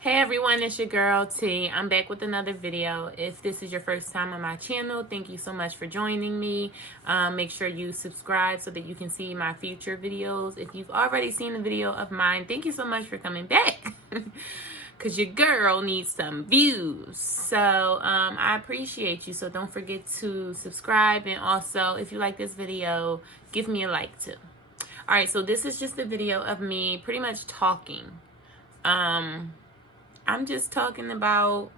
Hey everyone, it's your girl T. I'm back with another video. If this is your first time on my channel, thank you so much for joining me. Make sure you subscribe so that you can see my future videos. If you've already seen a video of mine, thank you so much for coming back. Because your girl needs some views. So I appreciate you. So don't forget to subscribe. And also, if you like this video, give me a like too. Alright, so this is just a video of me pretty much talking. I'm just talking about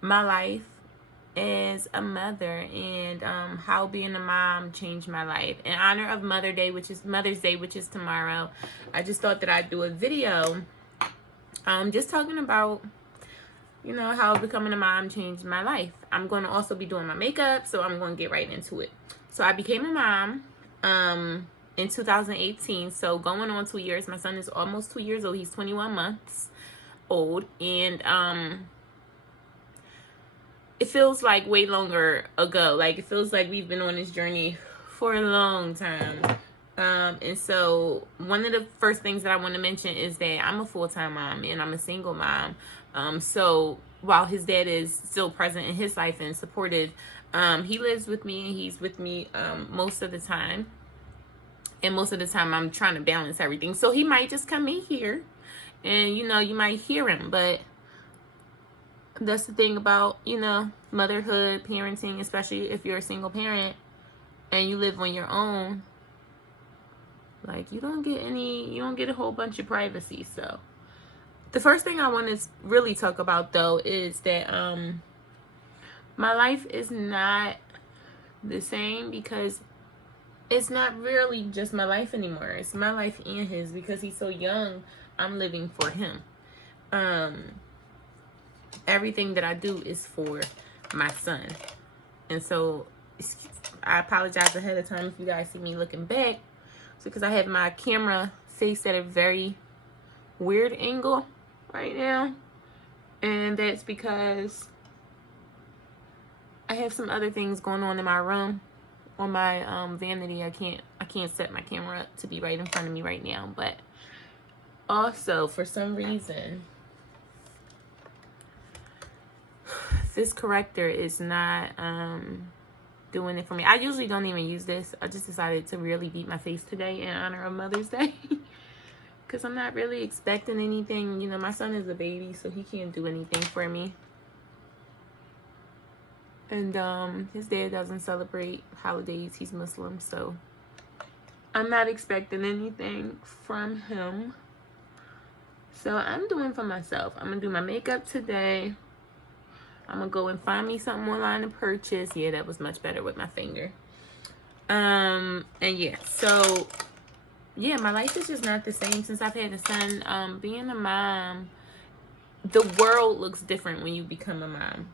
my life as a mother and how being a mom changed my life. In honor of Mother's Day, which is tomorrow, I just thought that I'd do a video just talking about, you know, how becoming a mom changed my life. I'm going to also be doing my makeup, so I'm going to get right into it. So I became a mom in 2018, so going on 2 years. My son is almost 2 years old. He's 21 months old, and it feels like way longer ago. Like, it feels like we've been on this journey for a long time. And so one of the first things that I want to mention is that I'm a full-time mom and I'm a single mom. So while his dad is still present in his life and supportive, he lives with me and he's with me most of the time. And most of the time I'm trying to balance everything. So he might just come in here and, you know, you might hear him. But that's the thing about, you know, motherhood, parenting, especially if you're a single parent and you live on your own. Like, you don't get a whole bunch of privacy. So the first thing I want to really talk about, though, is that my life is not the same, because it's not really just my life anymore. It's my life and his, because he's so young. I'm living for him. Everything that I do is for my son. And so I apologize ahead of time if you guys see me looking back. It's because I have my camera faced at a very weird angle right now. And that's because I have some other things going on in my room. On my vanity, I can't set my camera up to be right in front of me right now. But also, for some reason, this corrector is not doing it for me. I usually don't even use this. I just decided to really beat my face today in honor of Mother's Day. Because I'm not really expecting anything. You know, my son is a baby, so he can't do anything for me. And his dad doesn't celebrate holidays. He's Muslim, so I'm not expecting anything from him. So I'm doing for myself. I'm going to do my makeup today. I'm going to go and find me something online to purchase. Yeah, that was much better with my finger. And yeah, so yeah, my life is just not the same since I've had a son. Being a mom, the world looks different when you become a mom.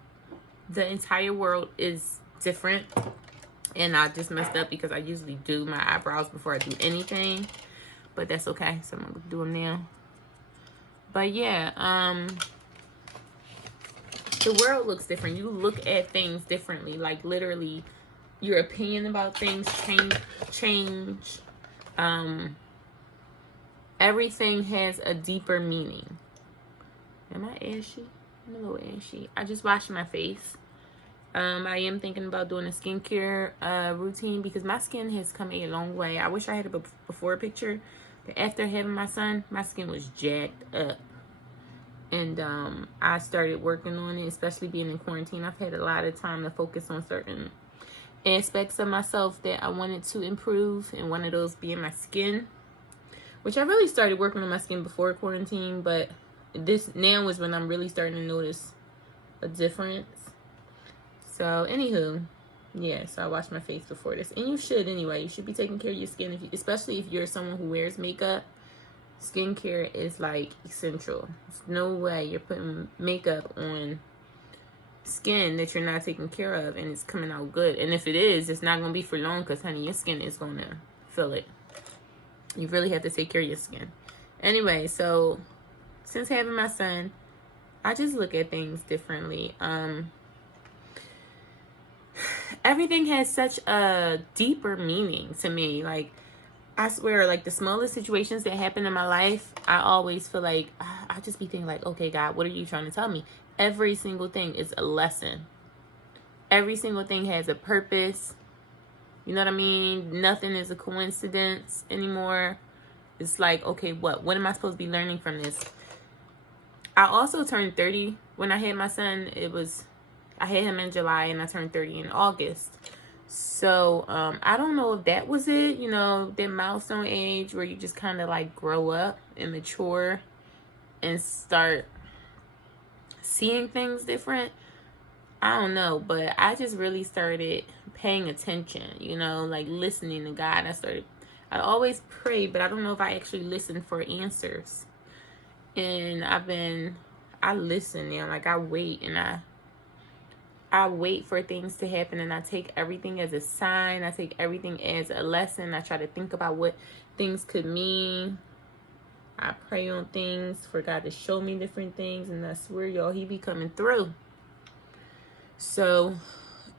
The entire world is different. And I just messed up because I usually do my eyebrows before I do anything. But that's okay. So I'm going to do them now. But yeah, the world looks different. You look at things differently. Like, literally, your opinion about things change. Everything has a deeper meaning. Am I ashy? I'm a little ashy. I just washed my face. I am thinking about doing a skincare routine because my skin has come a long way. I wish I had a before picture. But after having my son, my skin was jacked up. And I started working on it, especially being in quarantine. I've had a lot of time to focus on certain aspects of myself that I wanted to improve. And one of those being my skin, which I really started working on my skin before quarantine. But this now is when I'm really starting to notice a difference. So, anywho, yeah, so I washed my face before this. And you should anyway. You should be taking care of your skin, especially if you're someone who wears makeup. Skincare is like essential. There's no way you're putting makeup on skin that you're not taking care of and it's coming out good. And if it is, it's not going to be for long because, honey, your skin is going to feel it. You really have to take care of your skin. Anyway, so since having my son, I just look at things differently. Everything has such a deeper meaning to me. Like, I swear, like, the smallest situations that happen in my life, I always feel like I I just be thinking like, okay, God, what are you trying to tell me? Every single thing is a lesson. Every single thing has a purpose. You know what I mean? Nothing is a coincidence anymore. It's like, okay, what am I supposed to be learning from this? I also turned 30 when I had my son. I had him in July and I turned 30 in August. So I don't know if that was it, you know, that milestone age where you just kind of like grow up and mature and start seeing things different. I don't know, but I just really started paying attention, you know, like listening to God. I always pray, but I don't know if I actually listen for answers. And I listen now, like I wait and I wait for things to happen, and I take everything as a sign. I take everything as a lesson. I try to think about what things could mean. I pray on things for God to show me different things, and I swear, y'all, he be coming through. So,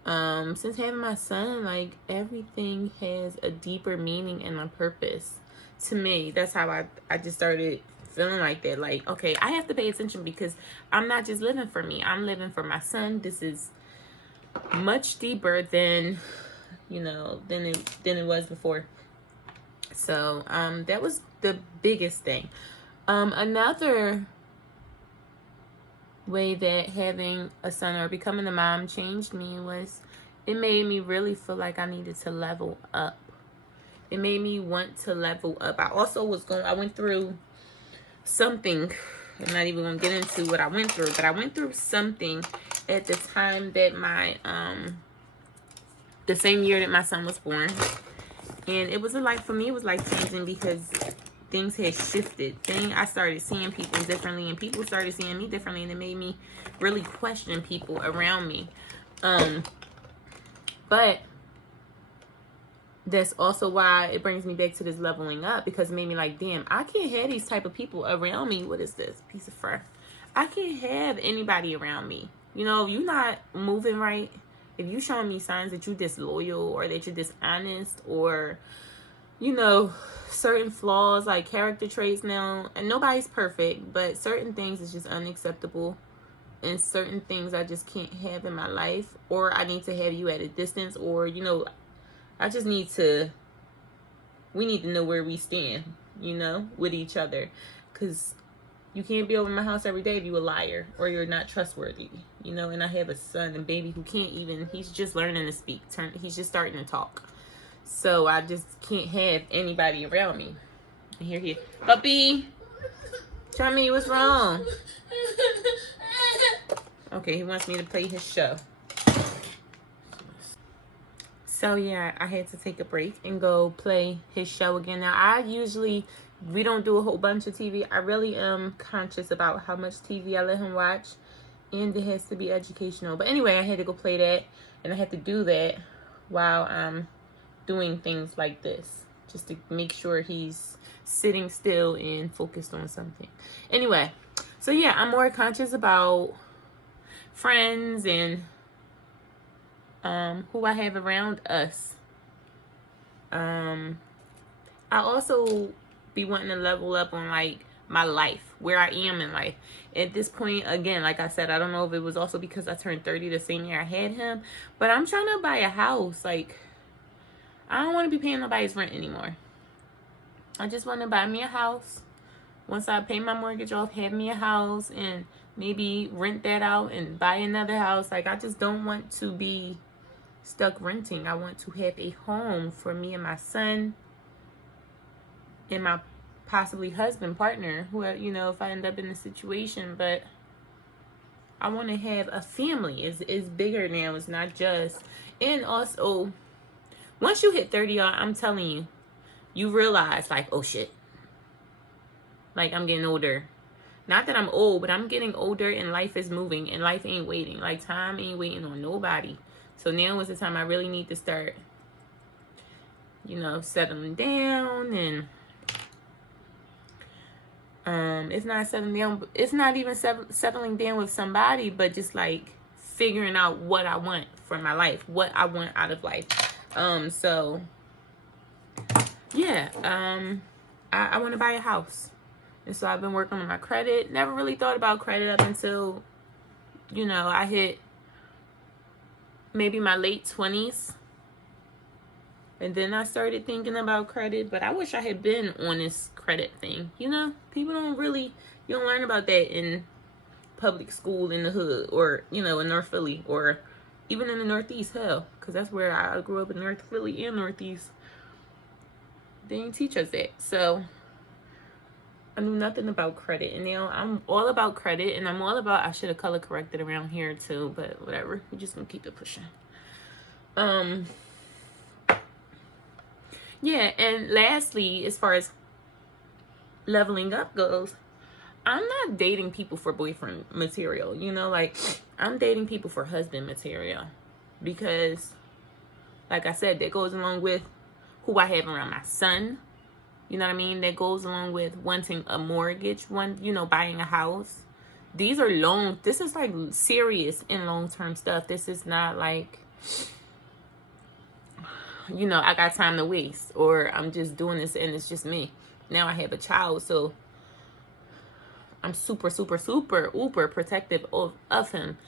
since having my son, like everything has a deeper meaning and a purpose. To me, that's how I just started feeling like that. Like, okay, I have to pay attention because I'm not just living for me. I'm living for my son. This is much deeper than, you know, than it was before. So that was the biggest thing. Another way that having a son or becoming a mom changed me was it made me really feel like I needed to level up. It made me want to level up. I went through something. I'm not even gonna get into what I went through, but I went through something at the time that the same year that my son was born. And it was for me, it was life changing because things had shifted. I started seeing people differently, and people started seeing me differently, and it made me really question people around me. But that's also why it brings me back to this leveling up, because it made me like, damn, I can't have these type of people around me. What is this? Piece of fur. I can't have anybody around me. You know, if you're not moving right, if you showing me signs that you're disloyal or that you're dishonest or, you know, certain flaws like character traits now, and nobody's perfect, but certain things is just unacceptable, and certain things I just can't have in my life, or I need to have you at a distance, or, you know, we need to know where we stand, you know, with each other, because you can't be over my house every day if you're a liar or you're not trustworthy, you know. And I have a son and baby who he's just learning to speak. He's just starting to talk. So I just can't have anybody around me. And here, puppy, tell me what's wrong. Okay, he wants me to play his show. So yeah, I had to take a break and go play his show again. Now, we don't do a whole bunch of TV. I really am conscious about how much TV I let him watch, and it has to be educational. But anyway, I had to go play that, and I had to do that while I'm doing things like this, just to make sure he's sitting still and focused on something. Anyway, so yeah, I'm more conscious about friends and who I have around us. I also be wanting to level up on like my life, where I am in life. At this point, again, like I said, I don't know if it was also because I turned 30 the same year I had him, but I'm trying to buy a house. Like, I don't want to be paying nobody's rent anymore. I just want to buy me a house. Once I pay my mortgage off, have me a house, and maybe rent that out and buy another house. Like, I just don't want to be stuck renting. I want to have a home for me and my son and my possibly husband, partner, who, you know, if I end up in a situation. But I want to have a family. It's bigger now. It's not just. And also, once you hit 30, y'all, I'm telling you, you realize like, oh shit, like I'm getting older. Not that I'm old, but I'm getting older, and life is moving, and life ain't waiting. Like, time ain't waiting on nobody. So now is the time I really need to start, you know, settling down. And it's not settling down. It's not even settling down with somebody, but just like figuring out what I want for my life, what I want out of life. So yeah, I want to buy a house. And so I've been working on my credit. Never really thought about credit up until, you know, I hit maybe my late 20s. And then I started thinking about credit. But I wish I had been on this credit thing. You know, people don't really, you don't learn about that in public school in the hood, or, you know, in North Philly, or even in the Northeast, hell. Because that's where I grew up, in North Philly and Northeast. They didn't teach us that. So I knew nothing about credit, and now I'm all about credit, and I'm all about, I should have color corrected around here too, but whatever, we're just gonna keep it pushing. Yeah, and lastly, as far as leveling up goes, I'm not dating people for boyfriend material, you know, like, I'm dating people for husband material, because, like I said, that goes along with who I have around my son. You know what I mean? That goes along with wanting a mortgage, you know, buying a house. These are this is like serious and long-term stuff. This is not like, you know, I got time to waste, or I'm just doing this and it's just me. Now I have a child, so I'm super, super, super, uber protective of him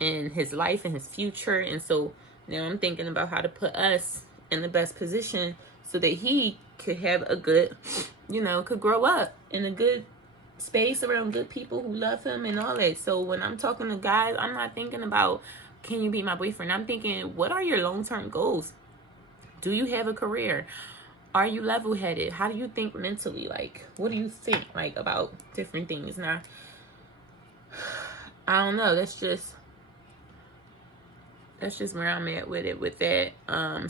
and his life and his future. And so now I'm thinking about how to put us in the best position so that he could have a good, you know, could grow up in a good space around good people who love him and all that. So when I'm talking to guys, I'm not thinking about, can you be my boyfriend? I'm thinking, what are your long-term goals? Do you have a career? Are you level-headed? How do you think mentally? Like, what do you think, like, about different things? Now, I don't know. That's just where I'm at with it, with that.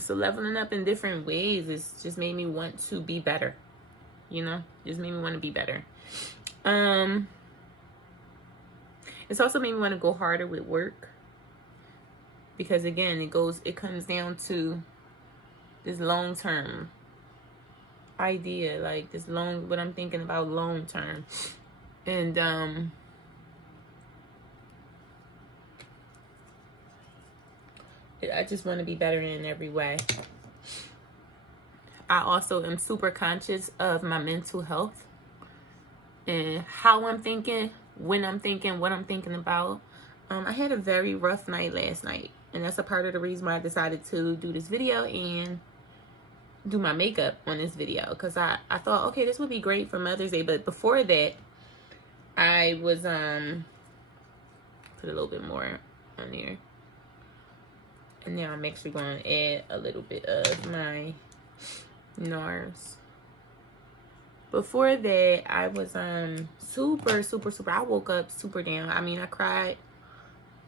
So leveling up in different ways is just made me want to be better. You know, just made me want to be better. It's also made me want to go harder with work, because again, it comes down to this long-term idea, like what I'm thinking about long-term. And I just want to be better in every way. I also am super conscious of my mental health and how I'm thinking, when I'm thinking, what I'm thinking about. I had a very rough night last night, and that's a part of the reason why I decided to do this video and do my makeup on this video, because I thought, okay, this would be great for Mother's Day. But before that, I was put a little bit more on there. And now I'm actually going to add a little bit of my NARS. Before that, I was super, super, super, I woke up super down. I mean, I cried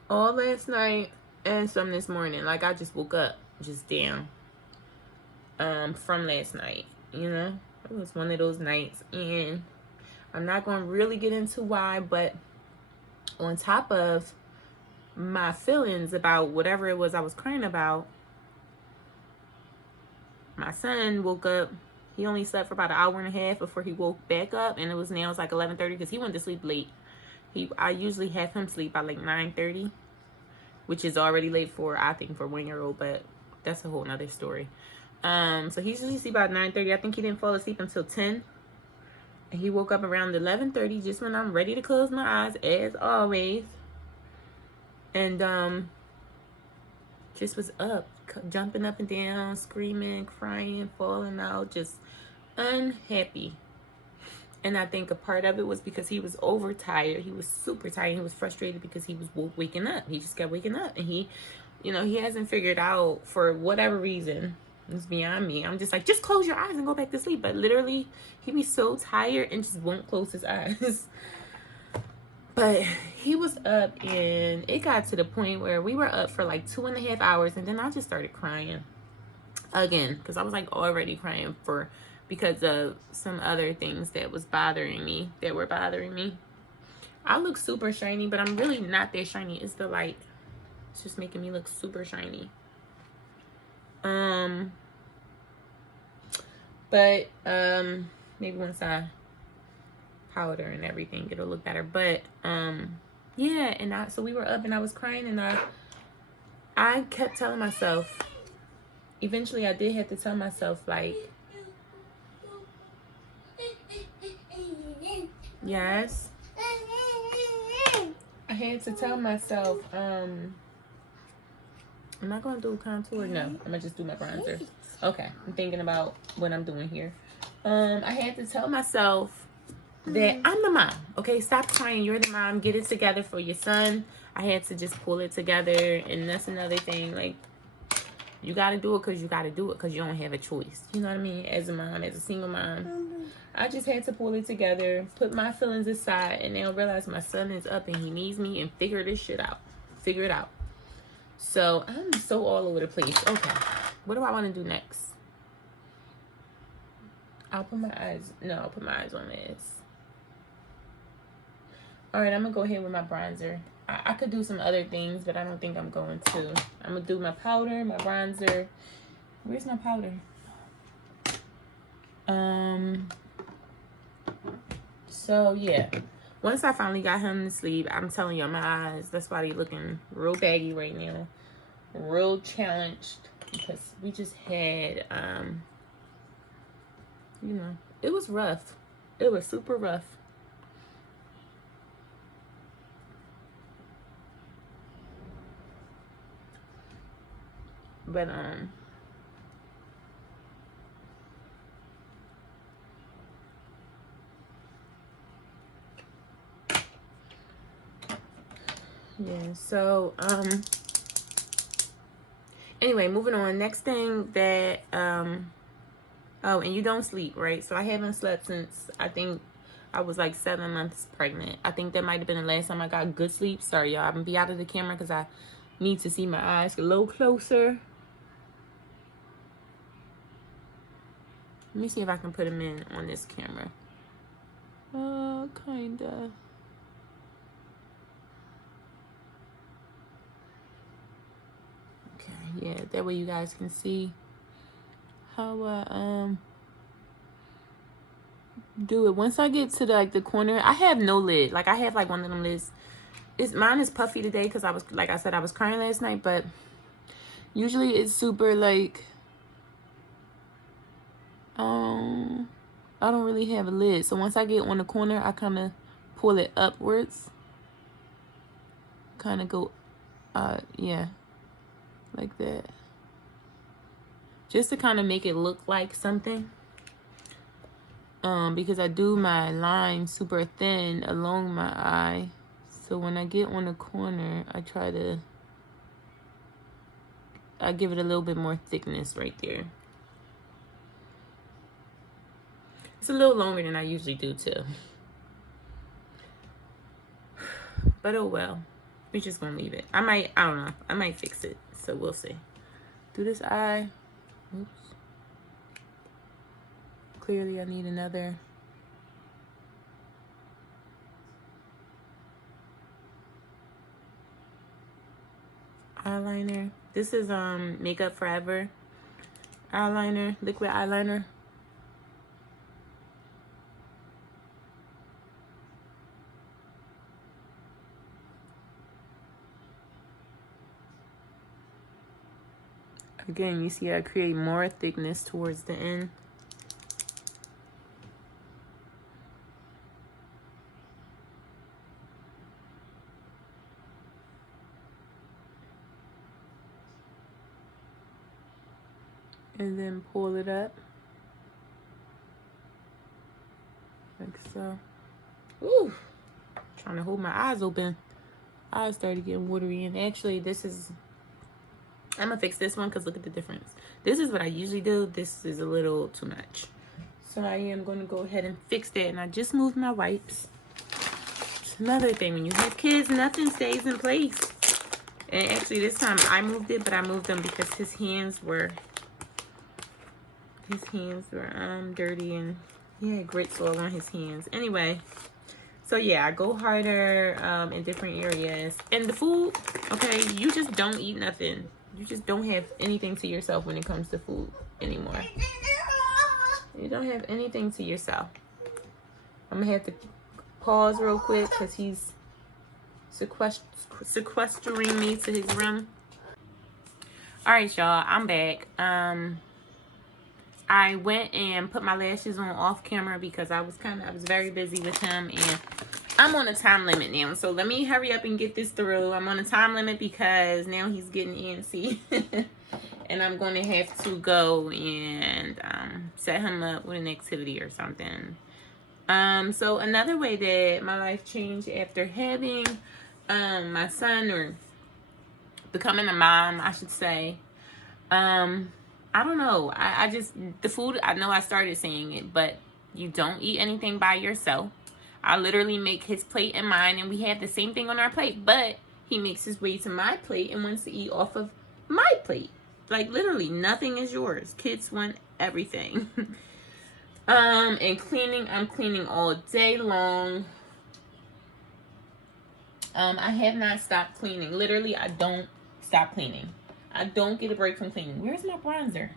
all last night and some this morning. Like, I just woke up just down from last night, you know. It was one of those nights, and I'm not going to really get into why, but on top of my feelings about whatever it was I was crying about, my son woke up. He only slept for about an hour and a half before he woke back up, and now it's like 11:30 because he went to sleep late. I usually have him sleep by like 9:30, which is already late for 1-year-old, but that's a whole nother story. So he usually sleep about 9:30. I think he didn't fall asleep until 10. And he woke up around 11:30, just when I'm ready to close my eyes, as always. And just was up, jumping up and down, screaming, crying, falling out, just unhappy. And I think a part of it was because he was overtired. He was super tired. He was frustrated because he was waking up. He just kept waking up. And he, you know, he hasn't figured out, for whatever reason, it's beyond me. I'm just like, just close your eyes and go back to sleep. But literally, he be so tired and just won't close his eyes. But he was up, and it got to the point where we were up for like 2.5 hours, and then I just started crying again, because I was like already crying because of some other things that were bothering me. I look super shiny, but I'm really not that shiny. It's the light. It's just making me look super shiny. But maybe once I powder and everything, it'll look better. But yeah, and so we were up, and I was crying, and I kept telling myself, eventually I did have to tell myself, like, Yes. I had to tell myself, am I going to do contour? No, I'm going to just do my bronzer. Okay, I'm thinking about what I'm doing here. I had to tell myself that I'm the mom. Okay, stop crying. You're the mom. Get it together for your son. I had to just pull it together, and that's another thing. Like, you got to do it because you got to do it because you don't have a choice. You know what I mean? As a mom, as a single mom, I just had to pull it together, put my feelings aside, and now realize my son is up and he needs me, and figure this shit out. Figure it out. So I'm so all over the place. Okay, what do I want to do next? I'll put my eyes. No, I'll put my eyes on this. All right, I'm gonna go ahead with my bronzer. I could do some other things, but I don't think I'm going to. I'm gonna do my powder, my bronzer. Where's my powder? So yeah, once I finally got him to sleep, I'm telling you, my eyes, that's why they looking real baggy right now, real challenged, because we just had you know, it was rough. It was super rough. But yeah, so anyway, moving on. Next thing that oh, and you don't sleep, right? So I haven't slept since, I think I was like 7 months pregnant. I think that might have been the last time I got good sleep. Sorry, y'all. I'm gonna be out of the camera because I need to see my eyes a little closer. Let me see if I can put them in on this camera. Kinda. Okay, yeah, that way you guys can see how I do it. Once I get to the corner, I have no lid. Like, I have like one of them lids. Mine is puffy today because I was, like I said, I was crying last night, but usually it's super like I don't really have a lid. So once I get on the corner, I kind of pull it upwards. Kind of go yeah, like that. Just to kind of make it look like something. Because I do my line super thin along my eye. So when I get on the corner, I give it a little bit more thickness right there. It's a little longer than I usually do too. But oh well. We're just gonna leave it. I don't know. I might fix it. So we'll see. Do this eye. Oops. Clearly I need another. Eyeliner. This is Makeup Forever eyeliner, liquid eyeliner. Again, you see I create more thickness towards the end. And then pull it up. Like so. Ooh. Trying to hold my eyes open. Eyes started getting watery. And actually, I'm gonna fix this one because look at the difference. This is what I usually do. This is a little too much. So I am going to go ahead and fix that. And I just moved my wipes. It's another thing. When you have kids, nothing stays in place. And actually, this time I moved it, but I moved them because his hands were dirty, and he had grits all on his hands. Anyway, so yeah, I go harder in different areas. And the food, okay, you just don't eat nothing. You just don't have anything to yourself when it comes to food anymore. You don't have anything to yourself. I'm gonna have to pause real quick because he's sequestering me to his room. All right, y'all, I'm back. I went and put my lashes on off camera because I was very busy with him, and I'm on a time limit now. So let me hurry up and get this through. I'm on a time limit because now he's getting antsy. And I'm going to have to go and set him up with an activity or something. So another way that my life changed after having my son, or becoming a mom, I should say. I don't know. I just, the food, I know I started saying it, but you don't eat anything by yourself. I literally make his plate and mine, and we have the same thing on our plate, but he makes his way to my plate and wants to eat off of my plate. Like, literally, nothing is yours. Kids want everything. And cleaning, I'm cleaning all day long. I have not stopped cleaning. Literally, I don't stop cleaning. I don't get a break from cleaning. Where's my bronzer?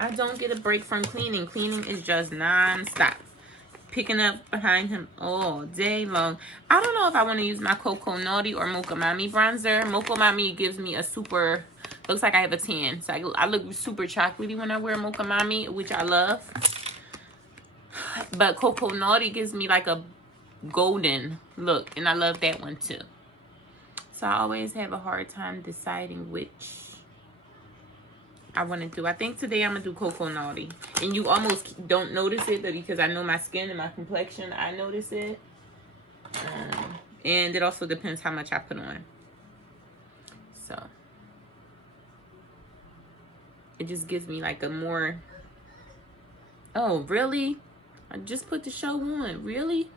I don't get a break from cleaning. Cleaning is just non-stop. Picking up behind him all day long. I don't know if I want to use my Coco Naughty or Mocha Mami bronzer. Mocha Mami gives me a super, looks like I have a tan. So I look super chocolatey when I wear Mocha Mami, which I love. But Coco Naughty gives me like a golden look, and I love that one too. So I always have a hard time deciding which I want to do. I think today I'm going to do Coco Naughty. And you almost don't notice it, but because I know my skin and my complexion, I notice it. And it also depends how much I put on. So it just gives me like a more... Oh, really? I just put the show on. Really?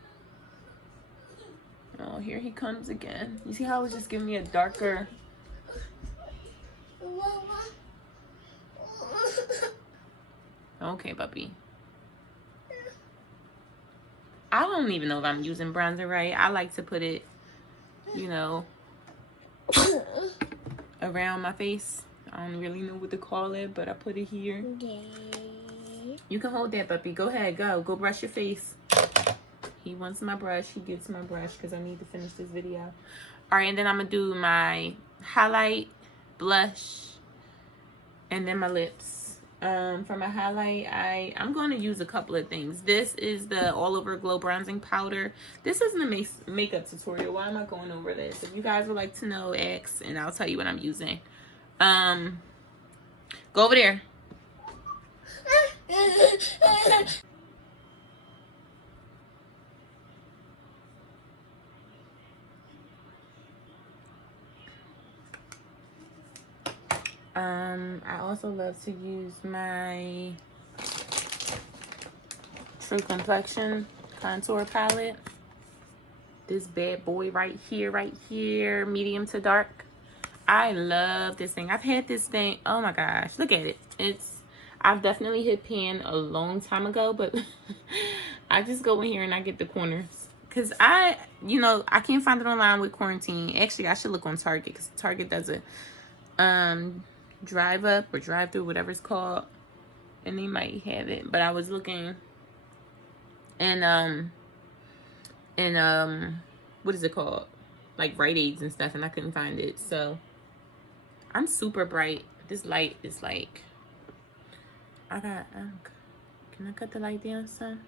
Oh, here he comes again. You see how it's just giving me a darker... Okay, puppy. I don't even know if I'm using bronzer right. I like to put it, you know, around my face. I don't really know what to call it, but I put it here. You can hold that, puppy. Go ahead, go. Go brush your face. He wants my brush. He gets my brush because I need to finish this video. All right, and then I'm going to do my highlight, blush, and then my lips. For my highlight, I'm going to use a couple of things. This is the All Over Glow Bronzing Powder. This isn't a makeup tutorial. Why am I going over this? If you guys would like to know, ask, and I'll tell you what I'm using. Go over there. I also love to use my True Complexion contour palette. This bad boy right here, medium to dark. I love this thing. I've had this thing, oh my gosh, look at it. I've definitely hit pan a long time ago, but I just go in here and I get the corners. Because I can't find it online with quarantine. Actually, I should look on Target, because Target does a drive up or drive through, whatever it's called, and they might have it. But I was looking and what is it called, like Rite Aids and stuff, and I couldn't find it. So I'm super bright. This light is like, can I cut the light down some?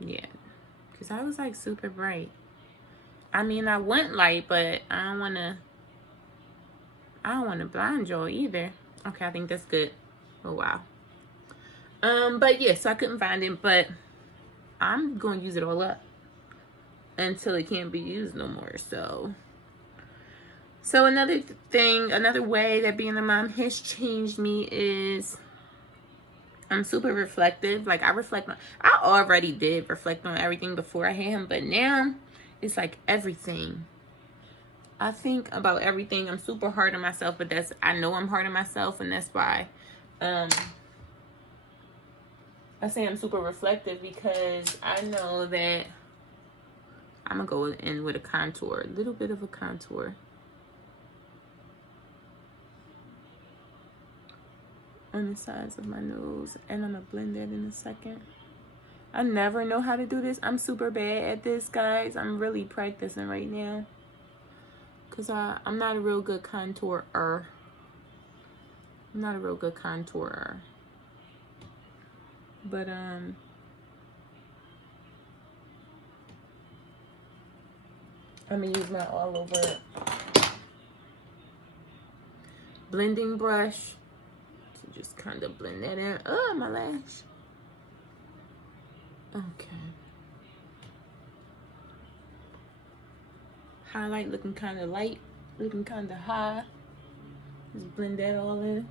Yeah, because I was like super bright. I mean, I went light, but I don't want to blind y'all either. Okay, I think that's good. Oh, wow. But yeah, so I couldn't find it, but I'm going to use it all up until it can't be used no more. So another thing, another way that being a mom has changed me is I'm super reflective. Like, I already did reflect on everything before I had him, but now it's like everything. I think about everything. I'm super hard on myself, but I know I'm hard on myself, and that's why I say I'm super reflective, because I know that I'm gonna go in with a contour, a little bit of a contour on the sides of my nose, and I'm gonna blend that in a second. I never know how to do this. I'm super bad at this, guys. I'm really practicing right now. because I'm not a real good contourer. I'm not a real good contourer. But I'm gonna use my all over blending brush to just kind of blend that in. Oh, my lash. Okay. Highlight looking kind of light, looking kind of high. Just blend that all in.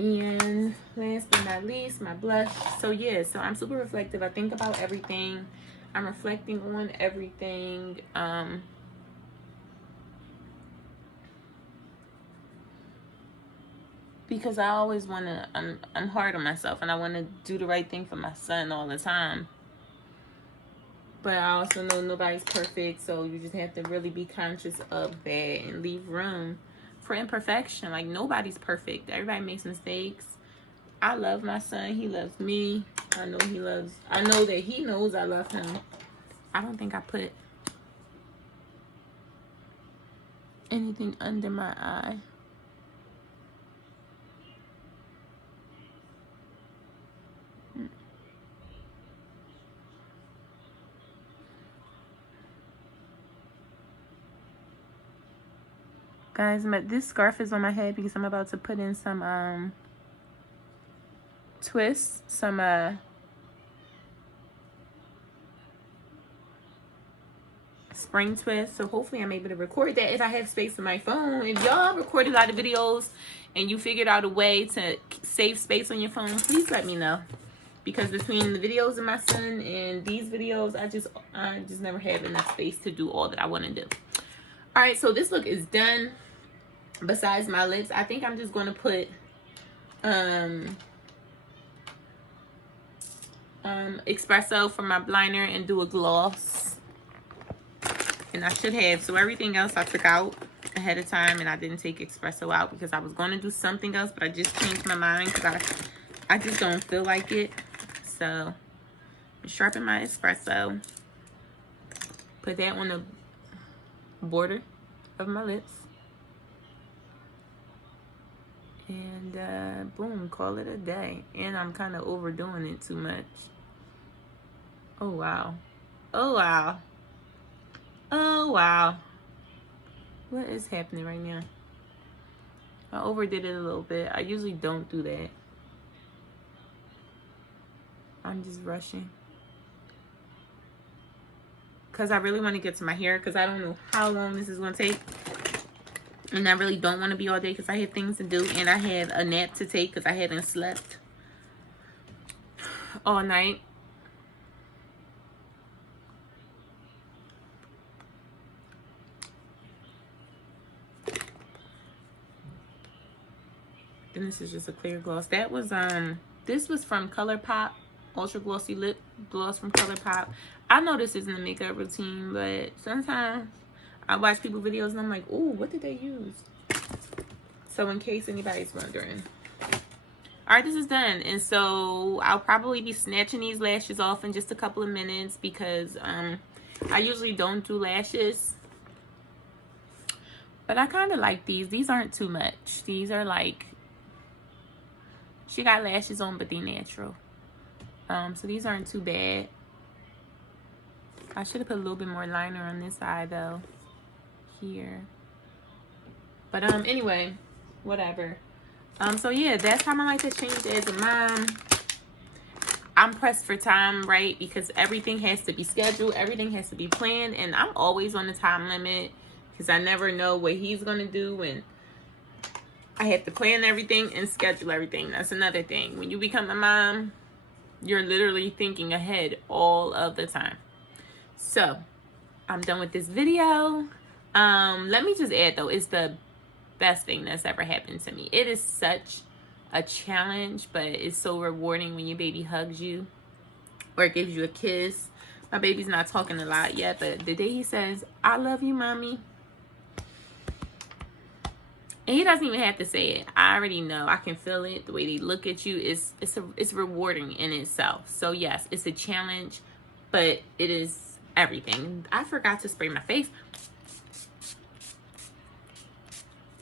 And last but not least, my blush. So yeah, so I'm super reflective. I think about everything. I'm reflecting on everything. Because I always want to, I'm hard on myself and I want to do the right thing for my son all the time. But I also know nobody's perfect, so you just have to really be conscious of that and leave room for imperfection. Like, nobody's perfect. Everybody makes mistakes. I love my son. He loves me. I know that he knows I love him. I don't think I put anything under my eye. Guys, this scarf is on my head because I'm about to put in some twists, some spring twist. So hopefully I'm able to record that if I have space on my phone. If y'all record a lot of videos and you figured out a way to save space on your phone, please let me know. Because between the videos of my son and these videos, I just never have enough space to do all that I want to do. All right, so this look is done. Besides my lips, I think I'm just going to put espresso for my liner and do a gloss. And I should have. So everything else I took out ahead of time, and I didn't take espresso out because I was going to do something else, but I just changed my mind because I just don't feel like it. So sharpen my espresso. Put that on the border of my lips. And boom, call it a day. And I'm kind of overdoing it too much. Oh wow. Oh wow. Oh wow. What is happening right now? I overdid it a little bit. I usually don't do that. I'm just rushing. Because I really want to get to my hair, because I don't know how long this is going to take. And I really don't want to be all day because I have things to do. And I have a nap to take because I haven't slept all night. And this is just a clear gloss. That was, this was from ColourPop. Ultra Glossy Lip Gloss from ColourPop. I know this isn't a makeup routine, but sometimes I watch people videos and I'm like, ooh, what did they use? So in case anybody's wondering. All right, this is done. And so I'll probably be snatching these lashes off in just a couple of minutes because I usually don't do lashes. But I kind of like these. These aren't too much. These are like, she got lashes on, but they're natural. So these aren't too bad. I should have put a little bit more liner on this eye though. Here. But anyway, whatever. So yeah, that's how my life has changed as a mom. I'm pressed for time, right? Because everything has to be scheduled, everything has to be planned, and I'm always on the time limit because I never know what he's gonna do, and I have to plan everything and schedule everything. That's another thing. When you become a mom, you're literally thinking ahead all of the time. So I'm done with this video. Let me just add though, it's the best thing that's ever happened to me. It is such a challenge, but it's so rewarding when your baby hugs you or gives you a kiss. My baby's not talking a lot yet, but the day he says, "I love you, mommy," and he doesn't even have to say it. I already know. I can feel it. The way they look at you it's rewarding in itself. So yes, it's a challenge, but it is everything. I forgot to spray my face.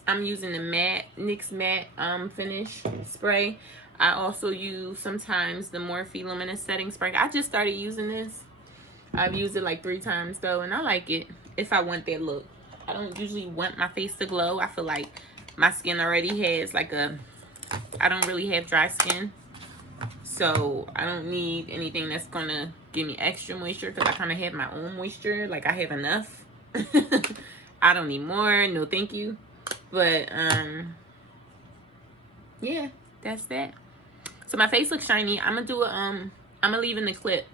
I'm using the NYX matte finish spray. I also use sometimes the Morphe Luminous setting spray. I just started using this. I've used it like 3 times though, and I like it if I want that look. I don't usually want my face to glow. I feel like my skin already has like I don't really have dry skin. So I don't need anything that's gonna give me extra moisture because I kind of have my own moisture. Like I have enough. I don't need more. No, thank you. But yeah, that's that. So my face looks shiny. I'm gonna do I'm gonna leave in the clip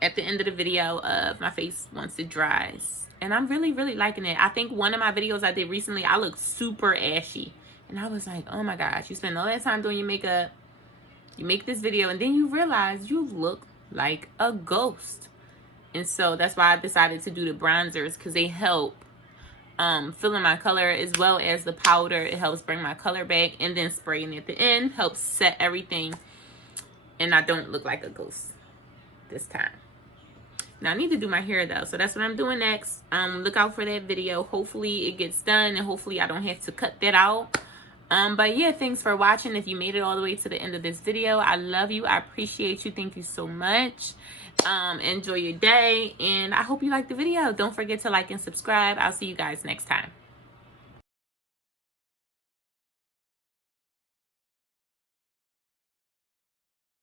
at the end of the video of my face once it dries. And I'm really, really liking it. I think one of my videos I did recently, I looked super ashy. And I was like, oh my gosh, you spend all that time doing your makeup. You make this video and then you realize you look like a ghost. And so that's why I decided to do the bronzers, because they help fill in my color, as well as the powder. It helps bring my color back, and then spraying at the end helps set everything, and I don't look like a ghost this time. Now I need to do my hair though, so that's what I'm doing next. Look out for that video. Hopefully it gets done, and hopefully I don't have to cut that out. But yeah, thanks for watching. If you made it all the way to the end of this video, I love you. I appreciate you. Thank you so much. Enjoy your day, and I hope you liked the video. Don't forget to like and subscribe. I'll see you guys next time.